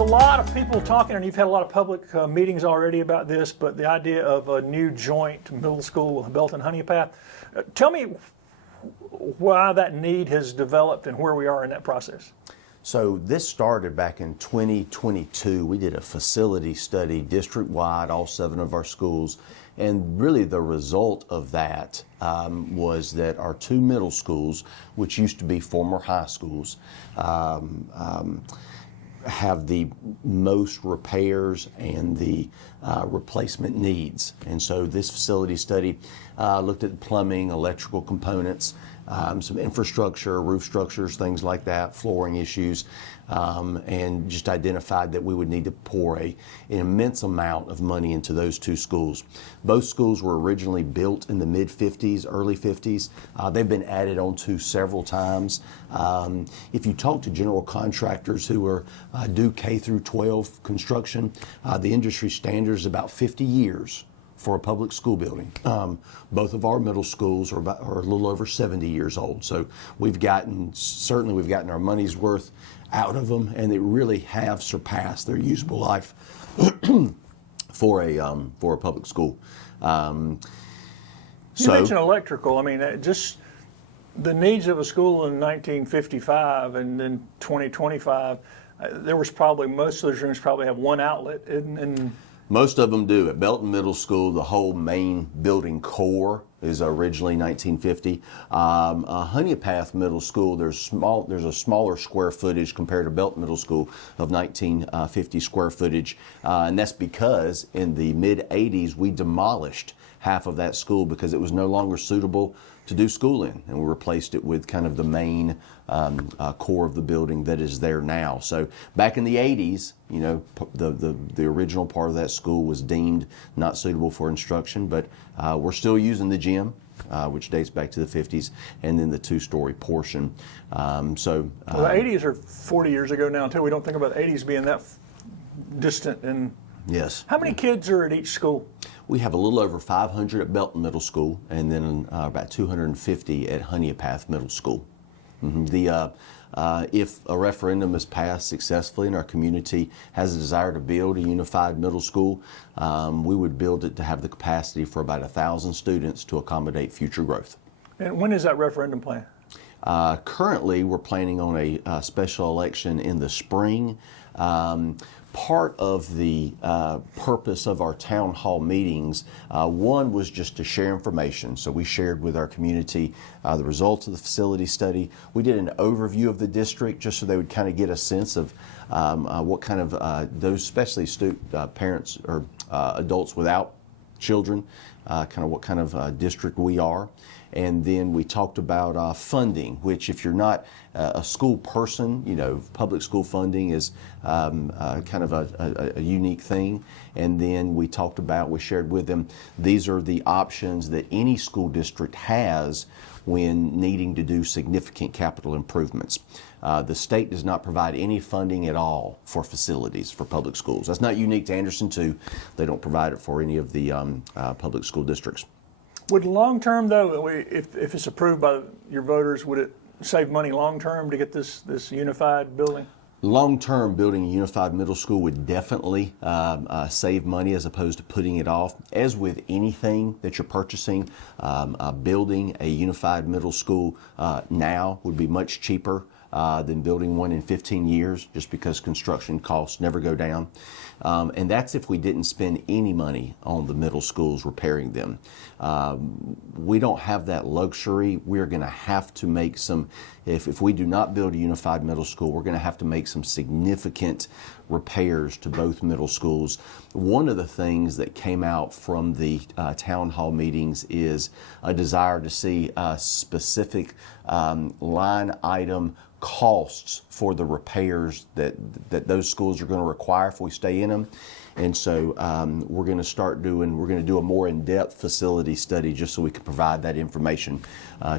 a lot of people talking, and you've had a lot of public meetings already about this, but the idea of a new joint middle school, Belton-Honea Path. Tell me why that need has developed and where we are in that process. So this started back in 2022. We did a facility study district-wide, all 7 of our schools, and really the result of that was that our 2 middle schools, which used to be former high schools, have the most repairs and the replacement needs. And so this facility study looked at plumbing, electrical components, some infrastructure, roof structures, things like that, flooring issues, and just identified that we would need to pour an immense amount of money into those 2 schools. Both schools were originally built in the mid-50s, early 50s. They've been added on to several times. If you talk to general contractors who do K through 12 construction, the industry standard is about 50 years for a public school building. Both of our middle schools are a little over 70 years old. So certainly we've gotten our money's worth out of them, and they really have surpassed their usable life for a public school. You mentioned electrical. I mean, just the needs of a school in 1955 and then 2025, there was probably, most of those rooms probably have one outlet, and most of them do. At Belton Middle School, the whole main building core is originally 1950. Honea Path Middle School, there's a smaller square footage compared to Belton Middle School of 1950 square footage, and that's because in the mid-80s we demolished half of that school because it was no longer suitable to do school in, and we replaced it with kind of the main core of the building that is there now. So back in the 80s, you know, the original part of that school was deemed not suitable for instruction, but we're still using the gym, which dates back to the 50s, and then the 2-story portion. Well, the 80s are 40 years ago now, too. We don't think about the 80s being that distant. And yes. How many kids are at each school? We have a little over 500 at Belton Middle School, and then about 250 at Honea Path Middle School. If a referendum is passed successfully and our community has a desire to build a unified middle school, we would build it to have the capacity for about 1,000 students to accommodate future growth. And when is that referendum planned? Currently, we're planning on a special election in the spring. Part of the purpose of our town hall meetings, one was just to share information. So we shared with our community the results of the facility study. We did an overview of the district just so they would kind of get a sense of what kind of, those especially parents or adults without children, kind of what kind of district we are. And then we talked about funding, which if you're not a school person, you know, public school funding is kind of a unique thing. And then we shared with them, these are the options that any school district has when needing to do significant capital improvements. The state does not provide any funding at all for facilities for public schools. That's not unique to Anderson 2. They don't provide it for any of the public school districts. Would long-term, though, if it's approved by your voters, would it save money long-term to get this unified building? Long-term, building a unified middle school would definitely save money as opposed to putting it off. As with anything that you're purchasing, building a unified middle school now would be much cheaper than building one in 15 years, just because construction costs never go down. And that's if we didn't spend any money on the middle schools repairing them. We don't have that luxury. We're going to have to make some, if we do not build a unified middle school, we're going to have to make some significant repairs to both middle schools. One of the things that came out from the town hall meetings is a desire to see specific line item costs for the repairs that those schools are going to require if we stay in them. And so we're going to do a more in-depth facility study just so we can provide that information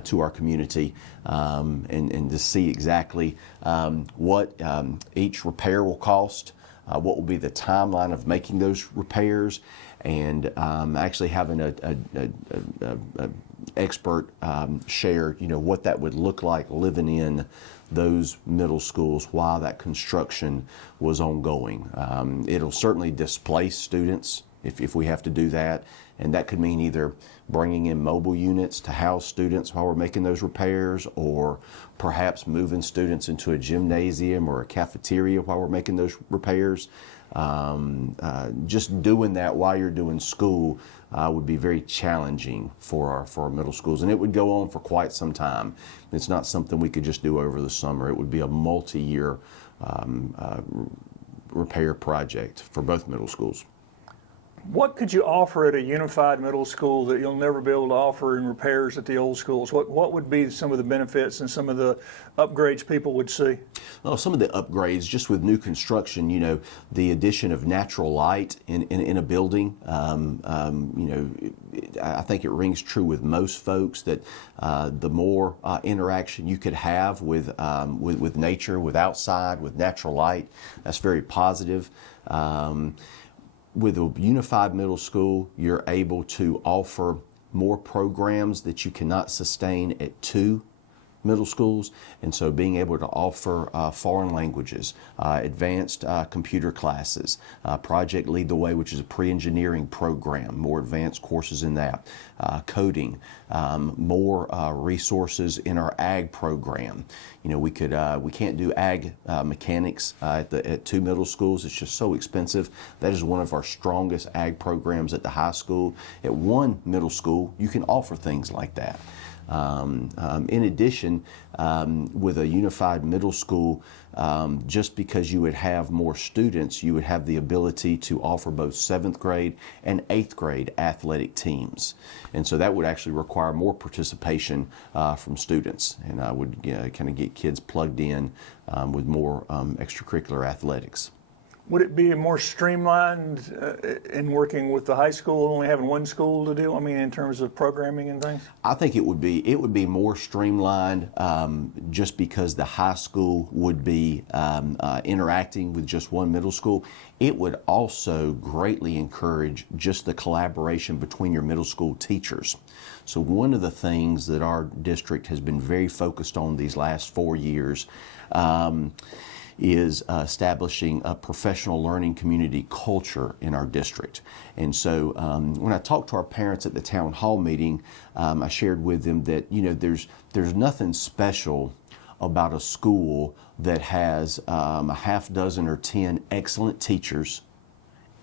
to our community and to see exactly what each repair will cost, what will be the timeline of making those repairs, and actually having a expert share, what that would look like living in those middle schools while that construction was ongoing. It'll certainly displace students if we have to do that, and that could mean either bringing in mobile units to house students while we're making those repairs, or perhaps moving students into a gymnasium or a cafeteria while we're making those repairs. Just doing that while you're doing school would be very challenging for our middle schools, and it would go on for quite some time. It's not something we could just do over the summer. It would be a multi-year repair project for both middle schools. What could you offer at a unified middle school that you'll never be able to offer in repairs at the old schools? What would be some of the benefits and some of the upgrades people would see? Well, some of the upgrades, just with new construction, the addition of natural light in a building, I think it rings true with most folks that the more interaction you could have with nature, with outside, with natural light, that's very positive. With a unified middle school, you're able to offer more programs that you cannot sustain at two middle schools, and so being able to offer foreign languages, advanced computer classes, Project Lead the Way, which is a pre-engineering program, more advanced courses in that, coding, more resources in our ag program. We can't do ag mechanics at two middle schools. It's just so expensive. That is one of our strongest ag programs at the high school. At one middle school, you can offer things like that. In addition, with a unified middle school, just because you would have more students, you would have the ability to offer both 7th grade and 8th grade athletic teams. And so that would actually require more participation from students, and would kind of get kids plugged in with more extracurricular athletics. Would it be more streamlined in working with the high school, only having one school to do? I mean, in terms of programming and things? I think it would be more streamlined just because the high school would be interacting with just one middle school. It would also greatly encourage just the collaboration between your middle school teachers. So one of the things that our district has been very focused on these last 4 years is establishing a professional learning community culture in our district. And so when I talked to our parents at the town hall meeting, I shared with them that there's nothing special about a school that has a half dozen or 10 excellent teachers.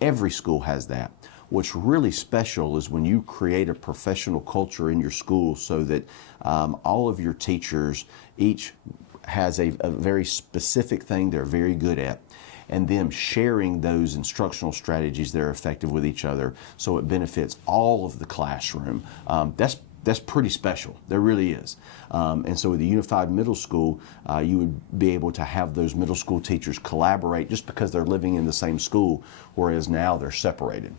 Every school has that. What's really special is when you create a professional culture in your school so that all of your teachers each has a very specific thing they're very good at, and them sharing those instructional strategies that are effective with each other so it benefits all of the classroom. That's pretty special. There really is. And so with the unified middle school, you would be able to have those middle school teachers collaborate just because they're living in the same school, whereas now they're separated.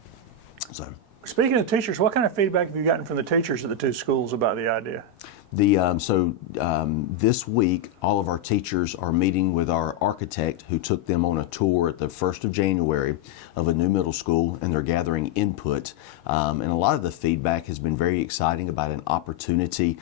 So, speaking of teachers, what kind of feedback have you gotten from the teachers at the two schools about the idea? This week, all of our teachers are meeting with our architect who took them on a tour at the 1st of January of a new middle school, and they're gathering input. And a lot of the feedback has been very exciting about an opportunity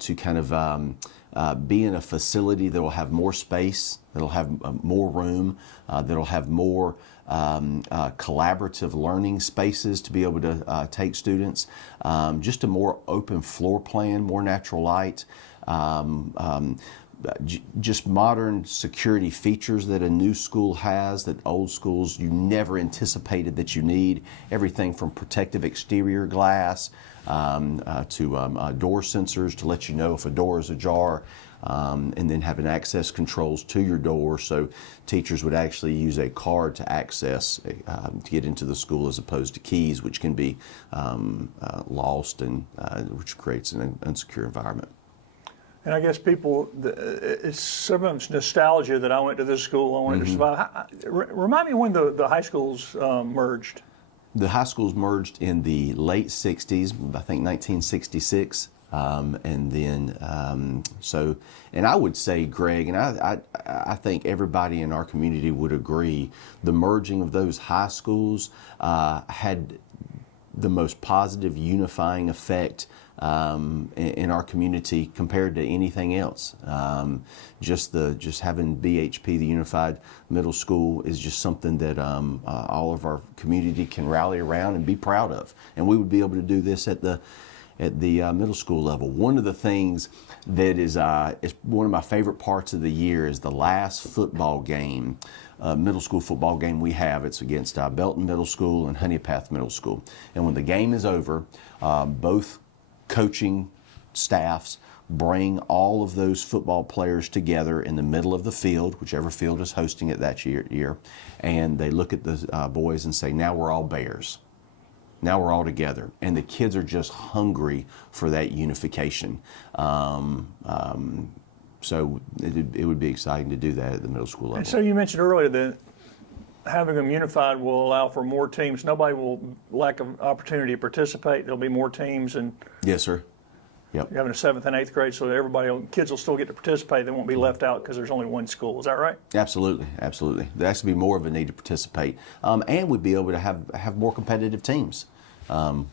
to kind of be in a facility that will have more space, that'll have more room, that'll have more collaborative learning spaces to be able to take students, just a more open floor plan, more natural light, just modern security features that a new school has that old schools you never anticipated that you need. Everything from protective exterior glass to door sensors to let you know if a door is ajar. And then having access controls to your door, so teachers would actually use a card to access to get into the school as opposed to keys, which can be lost, and which creates an unsecure environment. And I guess people, it's some of it's nostalgia that I went to this school, I wanted to survive. Remind me when the high schools merged. The high schools merged in the late 60s, I think 1966. And then, and I would say, Greg, and I think everybody in our community would agree, the merging of those high schools had the most positive unifying effect in our community compared to anything else. Just having BHP, the Unified Middle School, is just something that all of our community can rally around and be proud of. And we would be able to do this at the middle school level. One of the things that is one of my favorite parts of the year is the last football game, middle school football game we have. It's against Belton Middle School and Honea Path Middle School. And when the game is over, both coaching staffs bring all of those football players together in the middle of the field, whichever field is hosting it that year, and they look at the boys and say, now we're all Bears. Now we're all together. And the kids are just hungry for that unification. So it would be exciting to do that at the middle school level. And so you mentioned earlier that having them unified will allow for more teams. Nobody will lack of opportunity to participate. There'll be more teams, and yes, sir. Yep. You're having a 7th and 8th grade, so kids will still get to participate. They won't be left out because there's only one school. Is that right? Absolutely, absolutely. There has to be more of a need to participate, and we'd be able to have more competitive teams.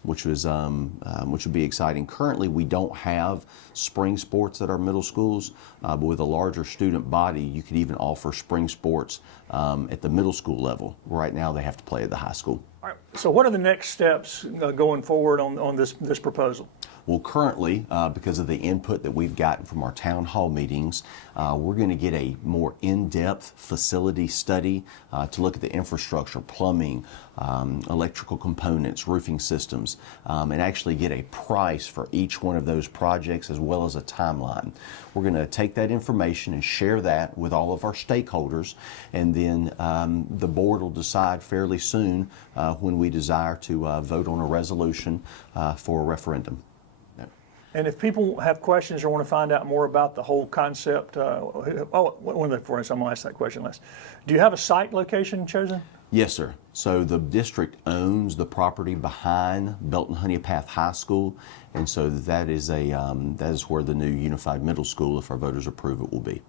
Which would be exciting. Currently, we don't have spring sports at our middle schools, but with a larger student body, you could even offer spring sports at the middle school level. Right now, they have to play at the high school. All right. So what are the next steps going forward on this proposal? Well, currently, because of the input that we've gotten from our town hall meetings, we're going to get a more in-depth facility study to look at the infrastructure, plumbing, electrical components, roofing systems, and actually get a price for each one of those projects as well as a timeline. We're going to take that information and share that with all of our stakeholders, and then the board will decide fairly soon when we desire to vote on a resolution for a referendum. And if people have questions or want to find out more about the whole concept, for instance, I'm going to ask that question last. Do you have a site location chosen? Yes, sir. So the district owns the property behind Belton-Honea Path High School, and so that is where the new Unified Middle School, if our voters approve it, will be.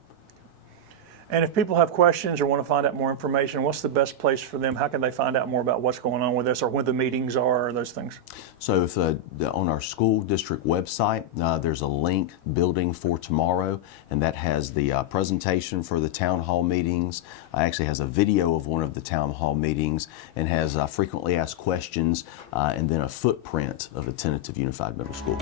And if people have questions or want to find out more information, what's the best place for them? How can they find out more about what's going on with this, or when the meetings are, or those things? So if on our school district website, there's a link, Building for Tomorrow, and that has the presentation for the town hall meetings. Actually has a video of one of the town hall meetings, and has frequently asked questions, and then a footprint of a tentative Unified Middle School.